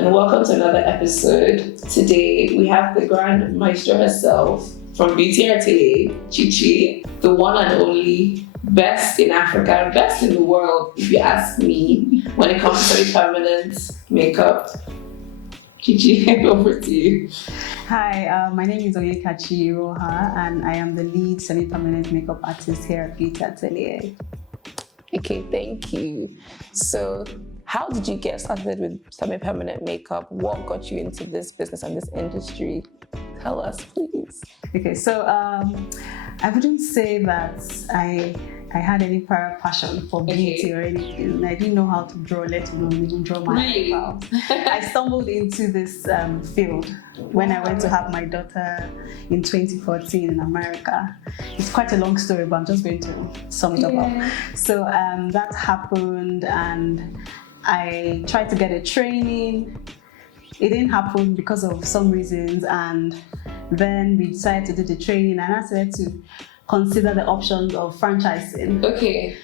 and welcome to another episode. Today we have the grand maestro herself from Beauty Atelier, Chichi, the one and only, best in Africa, best in the world, if you ask me, when it comes to semi-permanent makeup. Chichi, over to you. Hi, my name is Onyekachi Iroha, and I am the lead semi-permanent makeup artist here at Beauty Atelier. Okay, thank you. So, how did you get started with semi-permanent makeup? What got you into this business and this industry? Tell us, please. Okay, so I wouldn't say that I had any prior passion for beauty or anything. I didn't know how to draw, let alone even draw my eyebrows. I stumbled into this field when I went to have my daughter in 2014 in America. It's quite a long story, but I'm just going to sum it up. So that happened, and I tried to get a training. It didn't happen because of some reasons, and then we decided to do the training, and I started to consider the options of franchising. Okay.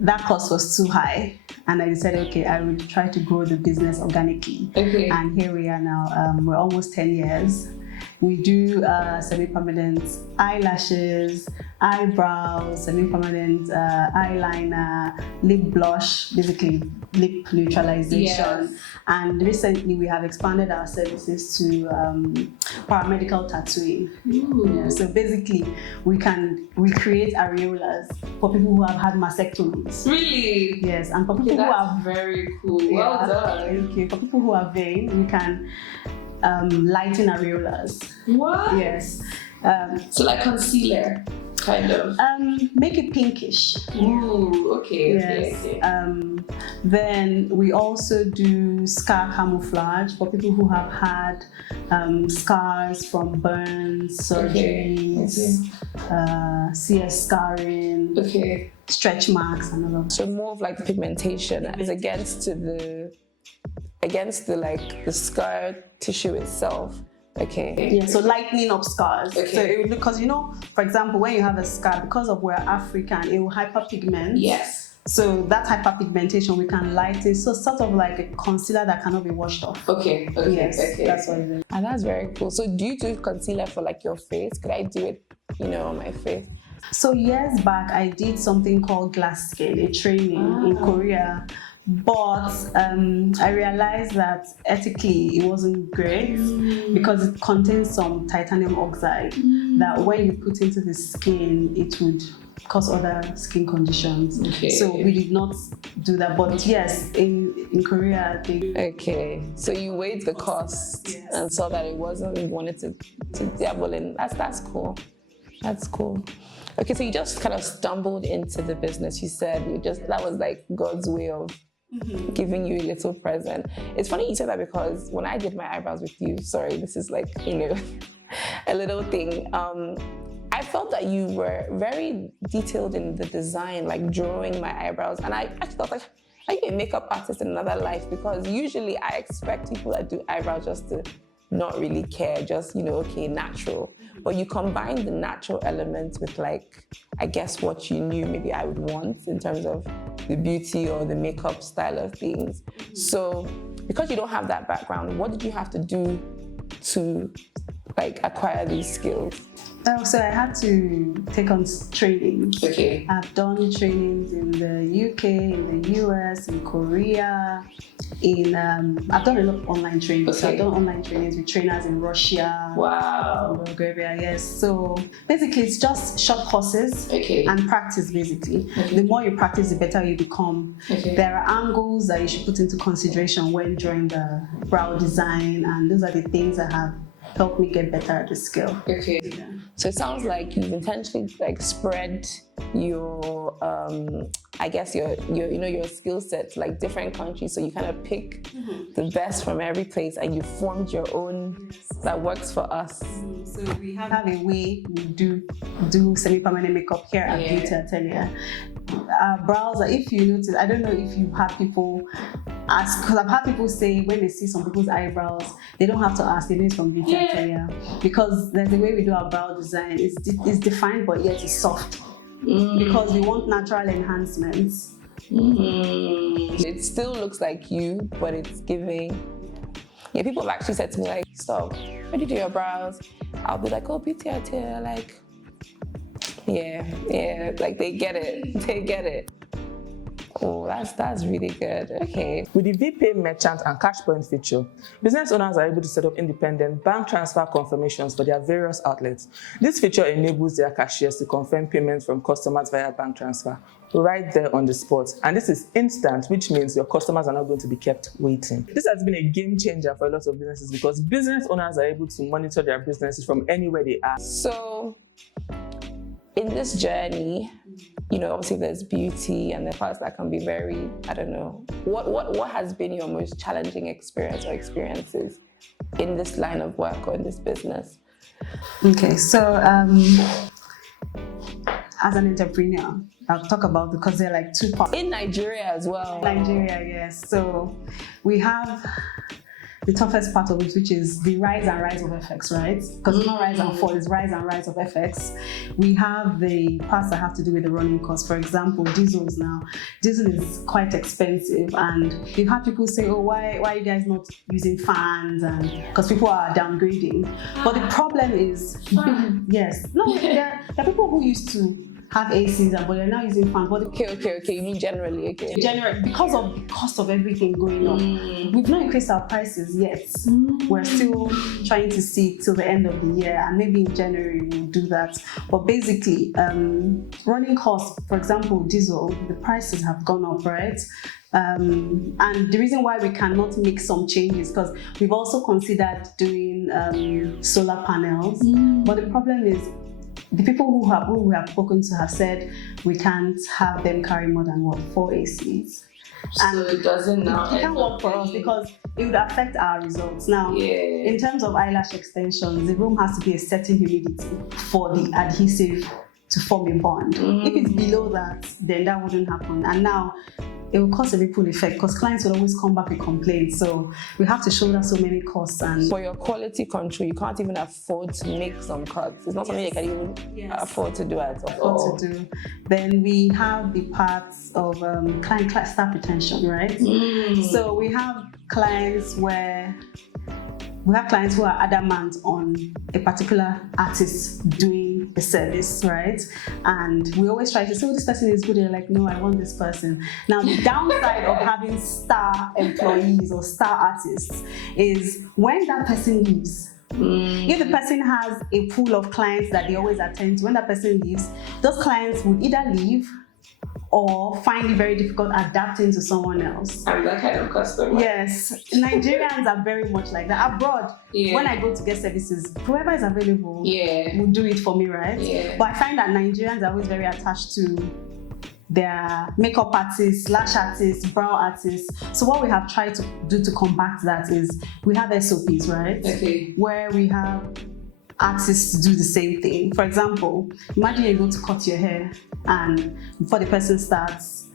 That cost was too high, and I decided, okay, I will try to grow the business organically. Okay. And here we are now. We're almost 10 years. We do semi-permanent eyelashes, eyebrows, semi-permanent eyeliner, lip blush, basically lip neutralization. Yes. And recently we have expanded our services to paramedical tattooing. Yeah, so basically we create areolas for people who have had mastectomies. Really? Yes, and for people who are very cool. Well done. Okay, for people who are vain, we can lighten areolas. What? Yes. So like concealer, kind of. Make it pinkish. Ooh, okay. Yes. Okay. Then we also do scar camouflage for people who have had scars from burns, surgeries, CS scarring, stretch marks, and all of that. So more of like the as against the scar tissue itself. Okay. Yeah, so lightening up scars. Okay. So it will, because for example, when you have a scar, because of we're African, it will hyperpigment. Yes. So that hyperpigmentation we can lighten. So sort of like a concealer that cannot be washed off. Okay. Yes, that's what it is. And that's very cool. So do you do concealer for like your face? Could I do it, on my face? So years back, I did something called glass skin, a training in Korea. But I realized that ethically it wasn't great because it contains some titanium oxide that when you put into the skin, it would cause other skin conditions. Okay. So we did not do that. But yes, in Korea, Okay. So you weighed the cost and saw that it wasn't, you wanted to dabble in. That's cool. That's cool. Okay, so you just kind of stumbled into the business. You said that was like God's way of giving you a little present. It's funny you said that because when I did my eyebrows with you, sorry, this is like, a little thing. I felt that you were very detailed in the design, like drawing my eyebrows. And I actually thought, like, are you a makeup artist in another life? Because usually I expect people that do eyebrows just to not really care, just, natural. But you combine the natural elements with I guess what you knew maybe I would want in terms of the beauty or the makeup style of things. So because you don't have that background, what did you have to do to acquire these skills? So I had to take on trainings. Okay. I've done trainings in the UK, in the US, in Korea. I've done a lot of online trainings. Okay. So I've done online trainings with trainers in Russia. Wow. Bulgaria, yes. So basically, it's just short courses and practice. Basically, the more you practice, the better you become. There are angles that you should put into consideration when drawing the brow design, and those are the things that have helped me get better at the skill. Okay. Yeah. So it sounds like you've intentionally spread your I guess your skill set to different countries, so you kind of pick the best from every place and you formed your own that works for us. So we have a way we do semi-permanent makeup here at Beauty Atelier. Brows, if you notice, I don't know if you've had people ask, because I've had people say when they see some people's eyebrows, they don't have to ask, they know it's from Beauty Atelier, because there's a way we do our brow design. It's defined, but yet it's soft. Because we want natural enhancements. It still looks like you, but it's giving Yeah, people have actually said to me like, stop, where do you do your brows? I'll be like, oh, Beauty Atelier, like, yeah, like they get it. Oh, that's really good. Okay. With the VPay merchant and cash point feature, business owners are able to set up independent bank transfer confirmations for their various outlets. This feature enables their cashiers to confirm payments from customers via bank transfer right there on the spot. And this is instant, which means your customers are not going to be kept waiting. This has been a game changer for a lot of businesses because business owners are able to monitor their businesses from anywhere they are. So, in this journey, you know, obviously there's beauty and the parts that can be very, I don't know. What has been your most challenging experience or experiences in this line of work or in this business? Okay, so as an entrepreneur, I'll talk about, because there are like two parts. In Nigeria as well. Nigeria, yes. So we have the toughest part of it, which is the rise of FX, right? Because it's not rise and fall, it's rise of FX. We have the parts that have to do with the running costs. For example, diesels now. Diesel is quite expensive, and you've had people say, oh, why are you guys not using fans? And because people are downgrading. But the problem is, yes, no, there are people who used to have ACs, but they're now using fans. But Okay. You mean generally, okay. Generally, because of the cost of everything going on, we've not increased our prices yet. We're still trying to see till the end of the year, and maybe in January we'll do that. But basically, running costs, for example, diesel, the prices have gone up, right? And the reason why we cannot make some changes, because we've also considered doing solar panels, but the problem is, the people who we have spoken to have said we can't have them carry more than 4 ACs. So it doesn't now. It can't work for us because it would affect our results. Now, in terms of eyelash extensions, the room has to be a certain humidity for the adhesive to form a bond. If it's below that, then that wouldn't happen. And now, it will cause a ripple effect because clients will always come back with complaints. So we have to shoulder so many costs. And for your quality control, you can't even afford to make some cuts. It's not something you can even afford to do at all. Then we have the parts of client staff retention, right? So we have clients who are adamant on a particular artist doing a service, right? And we always try to say, oh, this person is good. They're like, no, I want this person. Now, the downside of having star employees or star artists is when that person leaves, if the person has a pool of clients that they always attend to, when that person leaves, those clients would either leave or find it very difficult adapting to someone else. I'm that kind of customer. Yes, Nigerians are very much like that. Abroad, when I go to get services, whoever is available will do it for me, right? But I find that Nigerians are always very attached to their makeup artists, lash artists, brow artists. So what we have tried to do to combat that is we have SOPs, right? Okay. Where we have artists do the same thing. For example, imagine you go to cut your hair and before the person starts,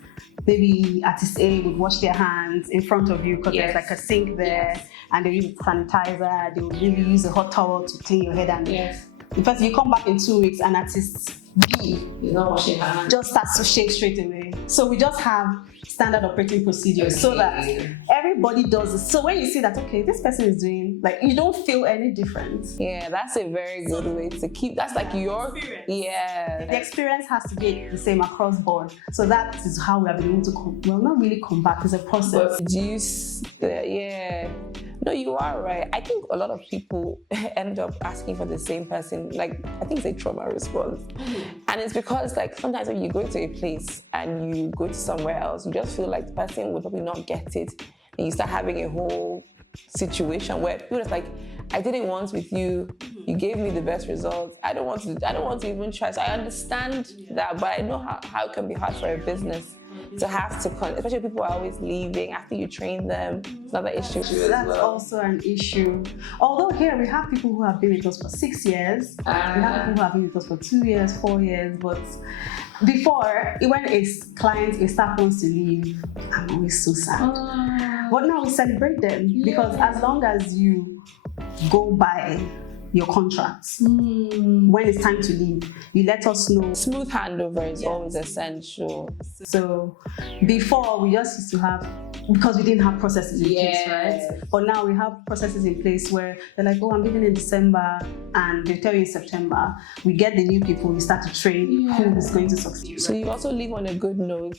maybe artist A would wash their hands in front of you because there's like a sink there and they use sanitizer, they would maybe use a hot towel to clean your head and the person, you come back in 2 weeks and artist B is not washing her hands. Just starts to shave straight away. So we just have standard operating procedures so that everybody does it. So when you see that, okay, this person is doing, like, you don't feel any difference. Yeah, that's a very good way to keep, that's like your experience. Yeah. The experience has to be the same across board. So that is how we have been able to, not really combat, it's a process. Reduce No, you are right. I think a lot of people end up asking for the same person. Like, I think it's a trauma response. And it's because, like, sometimes when you go to a place and you go to somewhere else, you just feel like the person would probably not get it. And you start having a whole situation where people are like, I did it once with you. You gave me the best results. I don't want to even try. So I understand that, but I know how it can be hard for a business to have to, especially people are always leaving after you train them. It's another issue. That's also an issue. Although here we have people who have been with us for 6 years. We have people who have been with us for 2 years, 4 years. But before, when a staff wants to leave, I'm always so sad. But now we celebrate them because as long as you go by your contracts, when it's time to leave, you let us know. Smooth handover is always essential. So before, we just used to have because we didn't have processes in place, Yes. right? But now we have processes in place where they're like, oh, I'm leaving in December, and they tell you in September. We get the new people, we start to train who is going to succeed. So you also leave on a good note,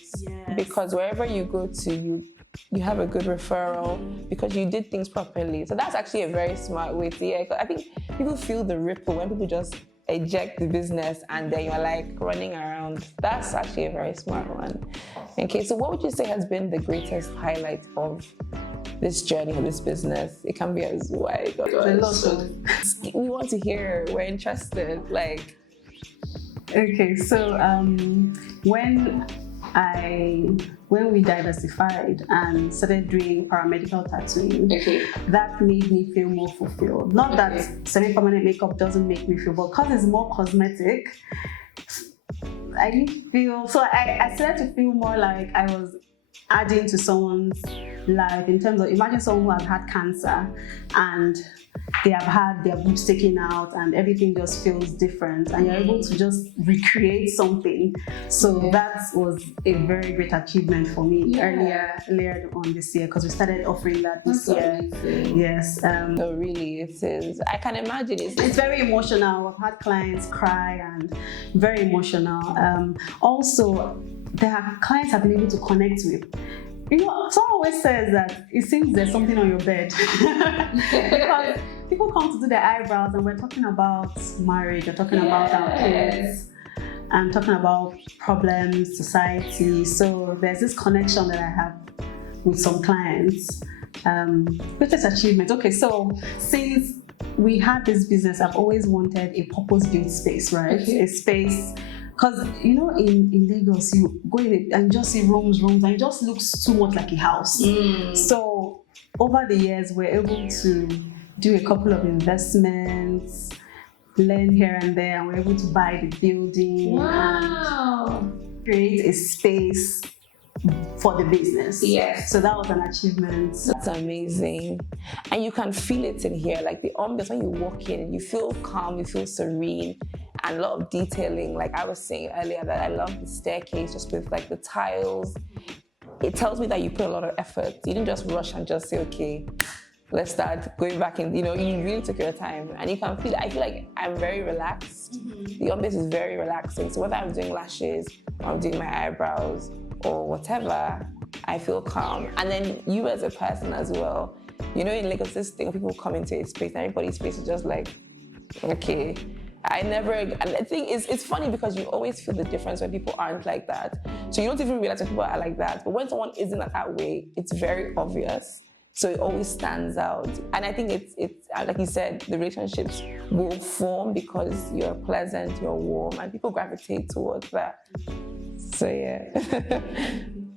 because wherever you go to, you have a good referral because you did things properly. So that's actually a very smart way to, I think people feel the ripple when people just eject the business and then you're like running around. That's actually a very smart one. Okay, so what would you say has been the greatest highlight of this journey of this business? It can be as wide. A lot of. We want to hear, we're interested, like. Okay, so when we diversified and started doing paramedical tattooing, that made me feel more fulfilled. Not that semi-permanent makeup doesn't make me feel, but because it's more cosmetic, I didn't feel, so I started to feel more like I was adding to someone's life in terms of, imagine someone who has had cancer and they have had their boobs taken out and everything just feels different and you're able to just recreate something. So that was a very great achievement for me earlier on this year, because we started offering that this year. Amazing. Yes. No, really, it is. I can imagine it's very emotional. I've had clients cry and very emotional. Also, there are clients I've been able to connect with. You know, someone always says that it seems there's something on your bed. Because people come to do their eyebrows and we're talking about marriage, we're talking about our kids, and talking about problems, society. So there's this connection that I have with some clients. Greatest achievement. Okay, so since we had this business, I've always wanted a purpose-built space, right? A space. Because, you know, in Lagos, you go in and just see rooms, and it just looks too much like a house. So, over the years, we're able to do a couple of investments, learn here and there, and we're able to buy the building and create a space for the business. Yes. So that was an achievement. That's amazing. And you can feel it in here, like the ambience when you walk in, you feel calm, you feel serene. And a lot of detailing, like I was saying earlier, that I love the staircase just with like the tiles. It tells me that you put a lot of effort. You didn't just rush and just say, okay, let's start going back in. You know, you really took your time, and you can feel. I feel like I'm very relaxed. The ambience is very relaxing. So whether I'm doing lashes or I'm doing my eyebrows or whatever, I feel calm. And then you as a person as well. You know, in Lagos, this thing, people come into a space and everybody's face is just like, okay. And I think it's funny because you always feel the difference when people aren't like that. So you don't even realize when people are like that. But when someone isn't that way, it's very obvious. So it always stands out. And I think it's like you said, the relationships will form because you're pleasant, you're warm, and people gravitate towards that. So yeah.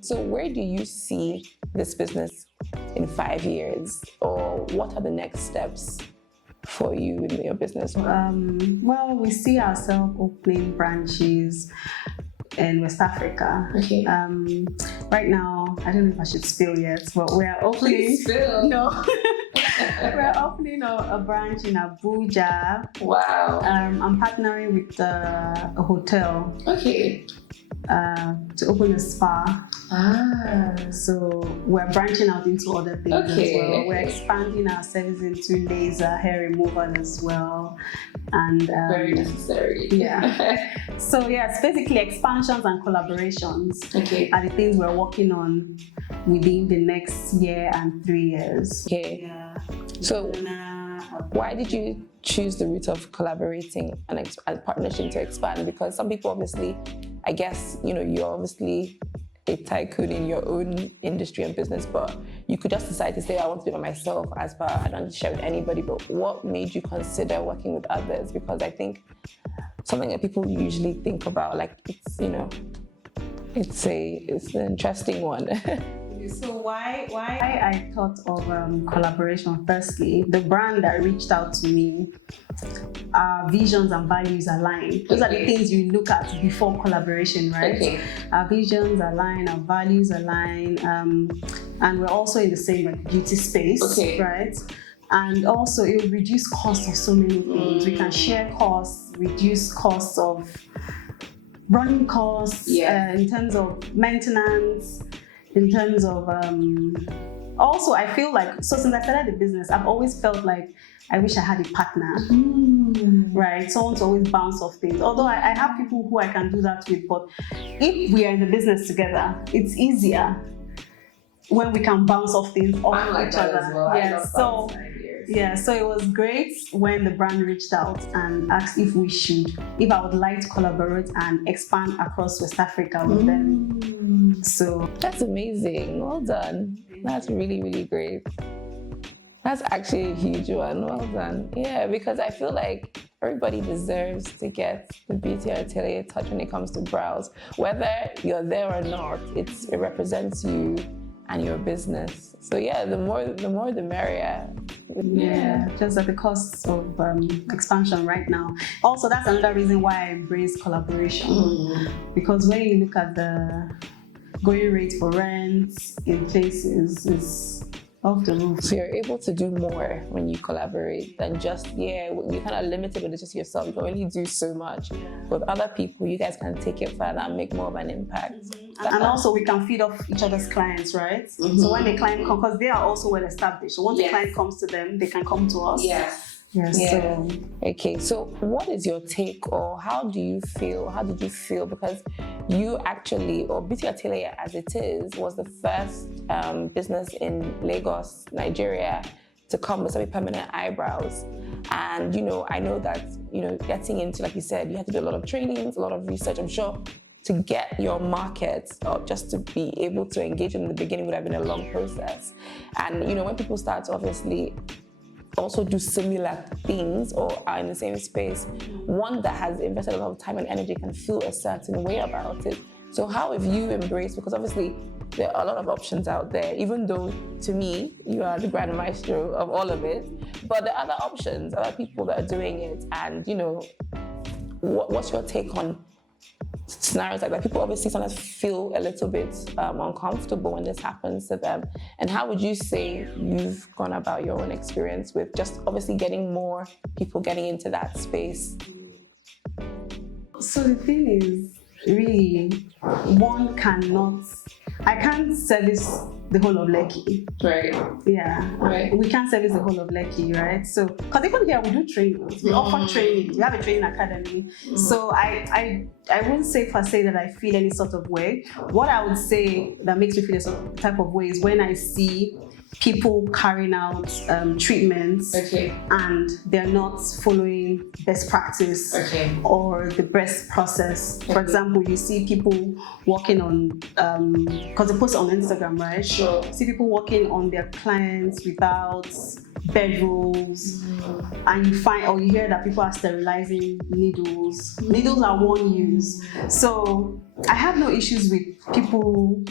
So where do you see this business in 5 years? Or what are the next steps for you in your business? Well, we see ourselves opening branches in West Africa. Okay. Right now, I don't know if I should spill yet, but we're opening. Please spill. No. We're opening a branch in Abuja. Wow. I'm partnering with a hotel. Okay. To open a spa. So we're branching out into other things as well. We're expanding our service into laser hair removal as well. And very necessary. Yeah. So yeah, it's basically expansions and collaborations are the things we're working on within the next year and 3 years. Okay. Yeah. So why did you choose the route of collaborating and partnership to expand? Because some people obviously, I guess, you know, you're obviously a tycoon in your own industry and business, but you could just decide to say, I want to do it by myself, as per, I don't share with anybody. But what made you consider working with others? Because I think something that people usually think about, like, it's, you know, it's an interesting one. So why I thought of collaboration? Firstly, the brand that reached out to me, our visions and values align. Those are the things you look at before collaboration, right? Our visions align, our values align, and we're also in the same beauty space, right? And also it will reduce costs of so many things. We can share costs, reduce costs of running costs, in terms of maintenance, in terms of also I feel like, so since I started the business, I've always felt like I wish I had a partner, right? Someone to always bounce off things. Although I have people who I can do that with, but if we are in the business together, it's easier when we can bounce off things off each other. Yeah, so it was great when the brand reached out and asked if I would like to collaborate and expand across West Africa with them. So that's amazing. Well done. That's really, really great. That's actually a huge one. Well done. Yeah, because I feel like everybody deserves to get the Beauty Atelier touch when it comes to brows. Whether you're there or not, it represents you and your business. So yeah, the more the merrier. Yeah, just at the cost of expansion right now. Also, that's another reason why I embrace collaboration. Because when you look at the going rate for rent in places, is off the roof. So you're able to do more when you collaborate than just, you're kind of limited with just yourself. You can only do so much. With other people, you guys can take it further and make more of an impact. And also we can feed off each other's clients, right? So when the client comes, because they are also well established. So once the client comes to them, they can come to us. Yes. So. Okay, so what is your take, or how did you feel? Because you actually, or Beauty Atelier as it is, was the first business in Lagos, Nigeria, to come with semi-permanent eyebrows. And, I know that, getting into, like you said, you had to do a lot of trainings, a lot of research, I'm sure, to get your market, or just to be able to engage in the beginning would have been a long process. And, when people start to obviously also do similar things or are in the same space, one that has invested a lot of time and energy can feel a certain way about it. So how have you embraced, because obviously there are a lot of options out there, even though to me, you are the grand maestro of all of it, but there are other options, other people that are doing it. And, what's your take on scenarios like that? People obviously sometimes feel a little bit uncomfortable when this happens to them. And how would you say you've gone about your own experience with just obviously getting more people getting into that space? So the thing is, really, I can't service the whole of Lekki. Right. Yeah. Right. We can't service the whole of Lekki, right? So, because even here we do trainings, we offer training, we have a training academy. So I wouldn't say per se that I feel any sort of way. What I would say that makes me feel a sort of type of way is when I see people carrying out treatments and they're not following best practice or the best process. For example, you see people working on, because they post on Instagram, right? Sure. See people working on their clients without bed rolls, and you hear that people are sterilizing needles. Needles are one use. So I have no issues with people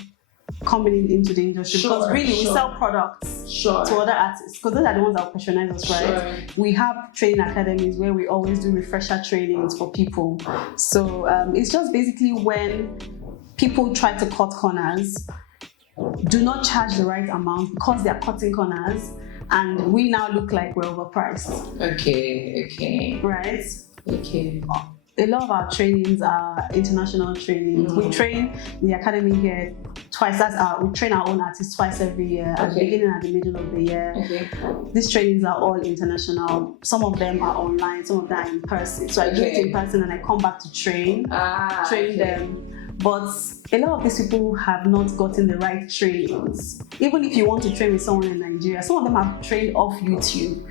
coming into the industry, because really we sell products to other artists, because those are the ones that will patronize us, right? We have training academies where we always do refresher trainings for people. So it's just basically when people try to cut corners, do not charge the right amount because they are cutting corners, and we now look like we're overpriced. Okay. Right? Okay. A lot of our trainings are international trainings. We train in the academy here twice. We train our own artists twice every year, at the beginning and at the middle of the year. These trainings are all international. Some of them are online, some of them are in person. So I do it in person and I come back to train them. But a lot of these people have not gotten the right trainings. Even if you want to train with someone in Nigeria, some of them have trained off YouTube.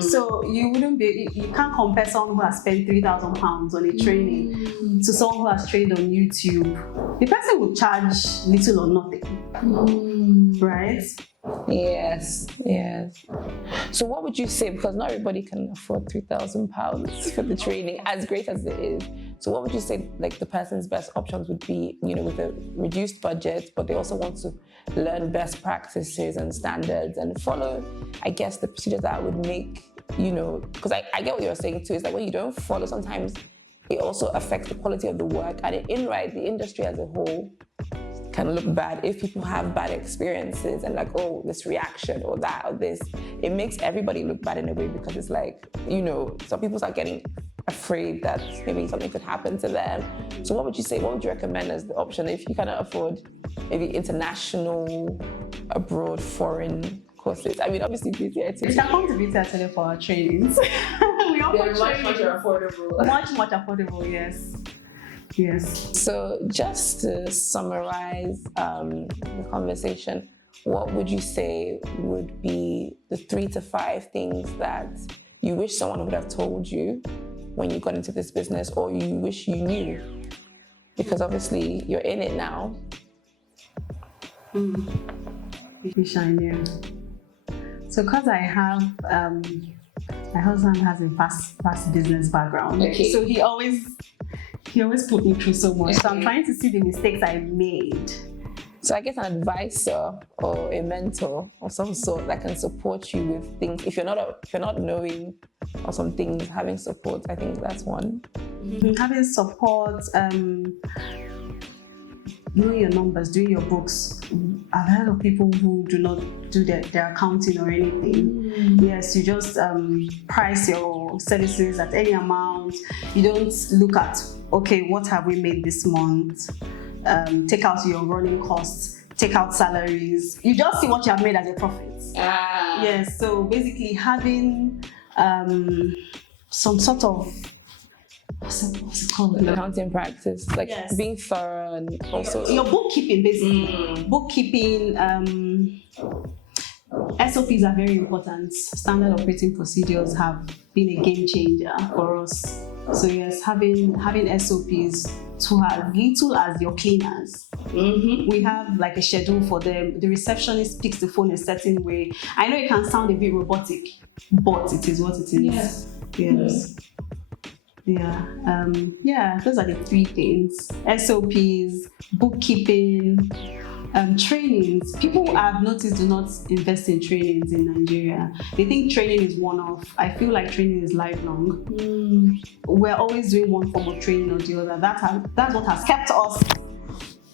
So you can't compare someone who has spent £3,000 on a training to someone who has trained on YouTube. The person would charge little or nothing, right? Yes. So what would you say, because not everybody can afford £3,000 for the training, as great as it is. So what would you say, like, the person's best options would be, with a reduced budget, but they also want to learn best practices and standards and follow, I guess, the procedures that would make, because I get what you're saying too, is that when you don't follow, sometimes it also affects the quality of the work, and the industry as a whole can look bad if people have bad experiences and like, oh, this reaction or that or this. It makes everybody look bad in a way, because it's like, some people start getting afraid that maybe something could happen to them. So what would you say, what would you recommend as the option if you cannot afford maybe international, abroad, foreign courses? I mean, obviously, Beauty You Atelier. can come to Beauty Atelier for our trainings. We offer trainings. affordable. Much affordable, yes. Yes. So just to summarize the conversation, what would you say would be the 3 to 5 things that you wish someone would have told you when you got into this business, or you wish you knew? Because obviously you're in it now. Wish I knew. So because I have, my husband has a vast business background. Okay. So he always put me through so much. So I'm trying to see the mistakes I made. So I guess an advisor or a mentor of some sort that can support you with things. If you're not knowing or some things, having support, I think that's one. Having support, knowing your numbers, doing your books. I've heard of people who do not do their accounting or anything. Yes, you just price your services at any amount. You don't look at, okay, what have we made this month? Take out your running costs, take out salaries. You just see what you have made as your profits. Yes, so basically having some sort of, what's it called? Accounting practice, like Yes. being thorough and also Your bookkeeping, basically. Bookkeeping, SOPs are very important. Standard operating procedures have been a game changer for us. So yes, having SOPs to as little as your cleaners. We have like a schedule for them. The receptionist picks the phone a certain way. I know it can sound a bit robotic, but it is what it is. Yes. Yeah, those are the 3 things: SOPs, bookkeeping, trainings. People I've noticed do not invest in trainings in Nigeria. They think training is one-off. I feel like training is lifelong. We're always doing one form of training or the other. That's what has kept us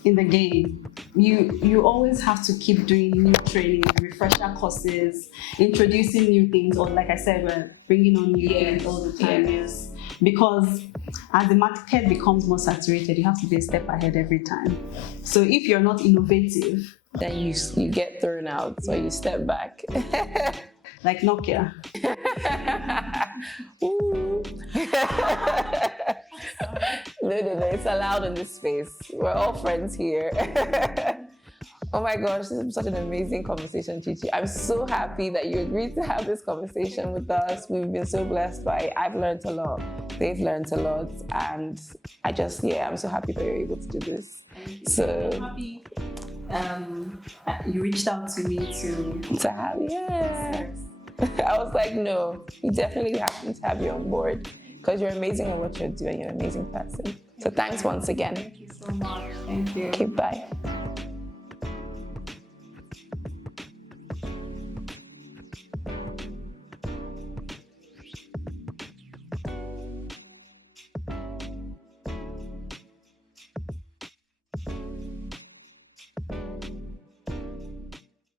in the game. You always have to keep doing new training, refresher courses, introducing new things, or like I said, we're bringing on new things all the time. Yes. Because as the market becomes more saturated, you have to be a step ahead every time. So if you're not innovative, then you get thrown out, so you step back. like Nokia. Ooh. No, it's allowed in this space. We're all friends here. Oh my gosh, this is such an amazing conversation, Chichi. I'm so happy that you agreed to have this conversation with us. We've been so blessed by it. I've learned a lot. They've learned a lot. And I'm so happy that you're able to do this. So I'm happy you reached out to me to have, I was like, no, we definitely have to have you on board because you're amazing at what you're doing. You're an amazing person. So thanks once again. Thank you so much. Thank you. Okay, bye.